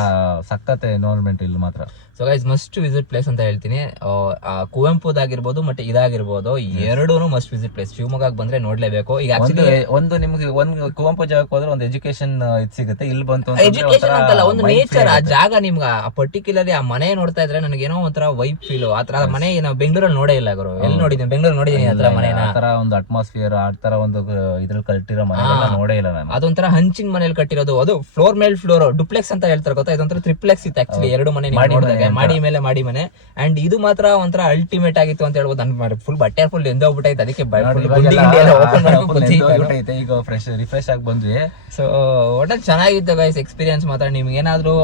ಸಖತ್ ಎನ್ವೈರನ್ಮೆಂಟ್ ಇಲ್ಲಿ ಮಾತ್ರ. So guys must visit place ಅಂತ ಹೇಳ್ತೀನಿ. ಕುವೆಂಪುದಾಗಿರ್ಬೋದು ಮತ್ತೆ ಇದಾಗಿರ್ಬೋದು ಎರಡೂ ಮಸ್ಟ್ ವಿಸಿಟ್ ಪ್ಲೇಸ್ ಶಿವಮೊಗ್ಗ ಬಂದ್ರೆ ನೋಡ್ಲೇಬೇಕು. ಈಗ ಒಂದು ಆಕ್ಚುಲಿ ಒಂದು ನಿಮ್ಗೆ ಒಂದು ಕುವೆಂಪು ಜಾಗಕ್ಕೆ ಹೋದ್ರೆ ಒಂದು ಎಜುಕೇಶನ್ ಇದು ಸಿಗುತ್ತೆ. ಇಲ್ಲಿ ಬಂತು ಎಜುಕೇಶನ್ ಅಂತಲ್ಲ ಒಂದು ನೇಚರ್ ಆ ಜಾಗ ನಿಮ್ಗೆ ಆ ಪರ್ಟಿಕ್ಯುಲರ್ಲಿ ಆ ಮನೆ ನೋಡ್ತಾ ಇದ್ರೆ ನನಗೆ ಏನೋ ಒಂಥರ ವೈಬ್ ಫೀಲ್ ಆ ತರ ಮನೆ ನಾವು ಬೆಂಗಳೂರಲ್ಲಿ ನೋಡೇ ಇಲ್ಲ ಗುರು. ಎಲ್ಲಿ ನೋಡಿದ್ದೀನಿ ಬೆಂಗಳೂರು ನೋಡಿದೀನಿ ಆ ತರ ಮನೆನ. ಆ ತರ ಒಂದು ಅಟ್ಮಾಸ್ಫಿಯರ್ ಆ ತರ ಒಂದು ಇದ್ರಲ್ಲಿ ಕಟ್ಟಿರೋ ಮನೆ ನೋಡೇ ಇಲ್ಲ ನಾನು. ಅದೊಂಥರ ಹಂಚಿನ ಮನೇಲಿ ಕಟ್ಟಿರೋದು. ಅದು ಫ್ಲೋರ್ ಮೇಲ್ ಫ್ಲೋರ್ ಡುಪ್ಲೆಕ್ಸ್ ಅಂತ ಹೇಳ್ತಾರೆ ಗೊತ್ತಾ? ಇದೊಂಥರ ಟ್ರಿಪ್ಲೆಕ್ಸ್ ಇತ್ತು ಆಕ್ಚುಲಿ ಎರಡು ಮನೆ ಮನೆ ನೋಡಿದಾಗ. ಮಾಡಿ ಮೇಲೆ ಮಾಡಿ ಮನೆ ಅಂಡ್ ಇದು ಮಾತ್ರ ಒಂಥರ ಅಲ್ಟಿಮೇಟ್ ಆಗಿತ್ತು ಅಂತ ಹೇಳ್ಬೋದು. ನನ್ ಫುಲ್ ಬಟ್ಟೆ ಫುಲ್ ಅದಕ್ಕೆ ಕೂತಿದ್ದೆ ನಾನು. ನೆಂದೋಗ್ಬಿಟ್ಟೈತೆ, ಈಗ ಫ್ರೆಶ್ ರಿಫ್ರೆಶ್ ಆಗಿ ಬಂದ್ವಿ. ಸೊ ಒಟ್ಟ ಚೆನ್ನಾಗಿತ್ತು ಗೈಸ್ ಎಕ್ಸ್ಪೀರಿಯನ್ಸ್ ಮಾತ್ರ. ನಿಮ್ಗೆ ಏನಾದ್ರು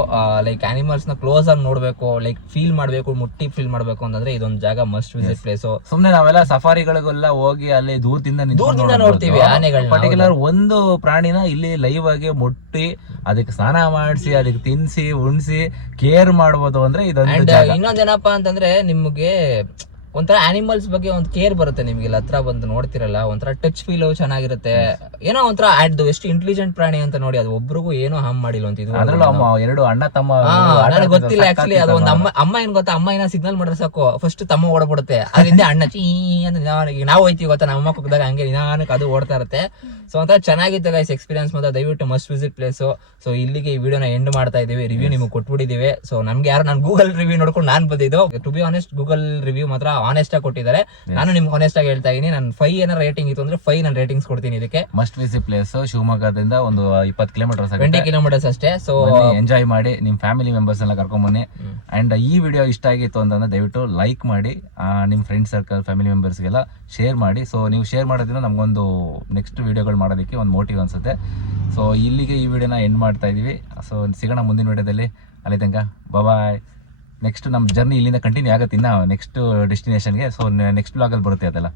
ಲೈಕ್ ಅನಿಮಲ್ಸ್ನ ಕ್ಲೋಸ್ ಆಗಿ ನೋಡ್ಬೇಕು ಲೈಕ್ ಫೀಲ್ ಮಾಡ್ಬೇಕು ಮುಟ್ಟಿ ಫೀಲ್ ಮಾಡ್ಬೇಕು ಅಂತಂದ್ರೆ ಇದೊಂದು ಜಾಗ ಮಸ್ಟ್ ವಿಸಿಟ್ ಪ್ಲೇಸ್ ಸುಮ್ನೆ ನಾವೆಲ್ಲ ಸಫಾರಿಗಳಿಗೆಲ್ಲ ಹೋಗಿ ಅಲ್ಲಿ ದೂರದಿಂದ ದೂರದಿಂದ ನೋಡ್ತೀವಿ ಆನೆಗಳು ಪರ್ಟಿಕ್ಯುಲರ್ ಒಂದು ಪ್ರಾಣಿನ ಇಲ್ಲಿ ಲೈವ್ ಆಗಿ ಮುಟ್ಟಿ ಅದಕ್ಕೆ ಸ್ನಾನ ಮಾಡಿಸಿ ಅದಕ್ಕೆ ತಿನ್ಸಿ ಉಣ್ಸಿ ಕೇರ್ ಮಾಡ್ಬೋದು ಅಂದ್ರೆ ಅಂಡ್ ಜಾಗ. ಅಂತಂದ್ರೆ ನಿಮ್ಗೆ ಒಂಥರ ಆನಿಮಲ್ಸ್ ಬಗ್ಗೆ ಒಂದು ಕೇರ್ ಬರುತ್ತೆ ನಿಮ್ಗೆ. ಇಲ್ಲಿ ಹತ್ರ ಬಂದು ನೋಡ್ತಿರಲ್ಲ ಒಂಥರ ಟಚ್ ಫೀಲ್ ಚೆನ್ನಾಗಿರುತ್ತೆ. ಏನೋ ಒಂಥರ ಅದು ಎಷ್ಟು ಇಂಟೆಲಿಜೆಂಟ್ ಪ್ರಾಣಿ ಅಂತ ನೋಡಿ ಅದು ಒಬ್ರಿಗೂ ಏನೋ ಹಾಮ್ ಮಾಡಿಲ್ಲ ಅಂತ ಇದು ಎರಡು ಅಣ್ಣ ತಮ್ಮ ನನಗೆ ಗೊತ್ತಿಲ್ಲ ಆಕ್ಚುಲಿ ಅದು ಒಂದು ಅಮ್ಮ ಅಮ್ಮ ಏನ್ ಗೊತ್ತಾ ಅಮ್ಮ ಏನೋ ಸಿಗ್ನಲ್ ಮಾಡಿದ್ರೆ ಸಾಕು. ಫಸ್ಟ್ ತಮ್ಮ ಓಡಬಿಡುತ್ತೆ. ಅದರಿಂದ ಅಣ್ಣ ಚೀ ಅಂತ ನಾವ್ ಐತಿ ನಾವು ಹೋಯ್ತೀವಿ ಗೊತ್ತಾ ನಮ್ಮ ಅಮ್ಮ ಕುಕ್ದಾಗ ಹಂಗೆ ನಿಧಾನಕ್ಕೆ ಅದು ಓಡ್ತಾ ಇರುತ್ತೆ. ಸೊ ಅಂತ ಚೆನ್ನಾಗಿತ್ತು ಗೈಸ್ ಎಕ್ಸ್ಪೀರಿಯನ್ಸ್ ಮಾತ್ರ ದಯವಿಟ್ಟು ಮಸ್ಟ್ ವಿಸಿಟ್ ಪ್ಲೇಸ್ ಸೊ ಇಲ್ಲಿಗೆ ಈ ವಿಡಿಯೋನ ಎಂಡ್ ಮಾಡ್ತಾ ಇದೀವಿ ರಿವ್ಯೂ ನಿಮಗೆ ಕೊಟ್ಬಿಟ್ಟಿದ್ದೀವಿ. ಸೊ ನಮ್ಗೆ ಯಾರು ನಾನು ಗೂಗಲ್ ರಿವ್ಯೂ ನೋಡ್ಕೊಂಡು ನಾನು ಬಂದಿದ್ದು. To be honest Google review ಮಾತ್ರ ಆನೆಸ್ಟ್ ಆಗಿ ಕೊಟ್ಟಿದ್ದಾರೆ. ನಾನು ನಿಮ್ಗೆ ಆನೆಸ್ಟ್ ಆಗಿ ಹೇಳ್ತಾ ಇದೀನಿ. ನಾನು ಫೈವ್ ಏನೋ ರೇಟಿಂಗ್ ಇತ್ತು ಅಂದ್ರೆ ಫೈವ್ ನಾನು ರೇಟಿಂಗ್ಸ್ ಕೊಡ್ತೀನಿ ಇದಕ್ಕೆ. ಮಸ್ಟ್ ವಿಸಿಟ್ ಪ್ಲೇಸ್ ಶಿವಮೊಗ್ಗದಿಂದ ಒಂದು ಇಪ್ಪತ್ತು ಕಿಲೋಮೀಟರ್ಸ್ ಟ್ವೆಂಟಿ ಕಿಲೋಮೀಟರ್ಸ್ ಅಷ್ಟೇ. ಸೊ ಎಂಜಾಯ್ ಮಾಡಿ. ನಿಮ್ ಫ್ಯಾಮಿಲಿ ಮೆಂಬರ್ಸ್ ಎಲ್ಲ ಕರ್ಕೊಂಡ್ ಬನ್ನಿ. ಅಂಡ್ ಈ ವಿಡಿಯೋ ಇಷ್ಟ ಆಗಿತ್ತು ಅಂತಂದ್ರೆ ದಯವಿಟ್ಟು ಲೈಕ್ ಮಾಡಿ ನಿಮ್ಮ ನಿಮ್ ಫ್ರೆಂಡ್ ಸರ್ಕಲ್ ಫ್ಯಾಮಿಲಿ ಮೆಂಬರ್ಸ್ಗೆಲ್ಲ ಶೇರ್ ಮಾಡಿ. ಸೊ ನೀವು ಶೇರ್ ಮಾಡೋದ್ರಿಂದ ನಮಗೊಂದು ನೆಕ್ಸ್ಟ್ ವಿಡಿಯೋಗಳು ಮಾಡೋದಕ್ಕೆ ಒಂದು ಮೋಟಿವ್ ಅನ್ಸುತ್ತೆ. ಸೊ ಇಲ್ಲಿಗೆ ಈ ವಿಡಿಯೋನ ಎಂಡ್ ಮಾಡ್ತಾ ಇದ್ದೀವಿ. ಸೊ ಸಿಗೋಣ ಮುಂದಿನ ವಿಡಿಯೋದಲ್ಲಿ ಅಲ್ಲಿ ತನಕ ಬಾಯ್ ನೆಕ್ಸ್ಟ್ ನಮ್ಮ ಜರ್ನಿ ಇಲ್ಲಿಂದ ಕಂಟಿನ್ಯೂ ಆಗುತ್ತೆ ಇನ್ನು ನೆಕ್ಸ್ಟ್ ಡೆಸ್ಟಿನೇಷನ್ಗೆ ಸೊ ನೆಕ್ಸ್ಟ್ ಬ್ಲಾಗಲ್ಲಿ ಬರುತ್ತೆ ಅದೆಲ್ಲ.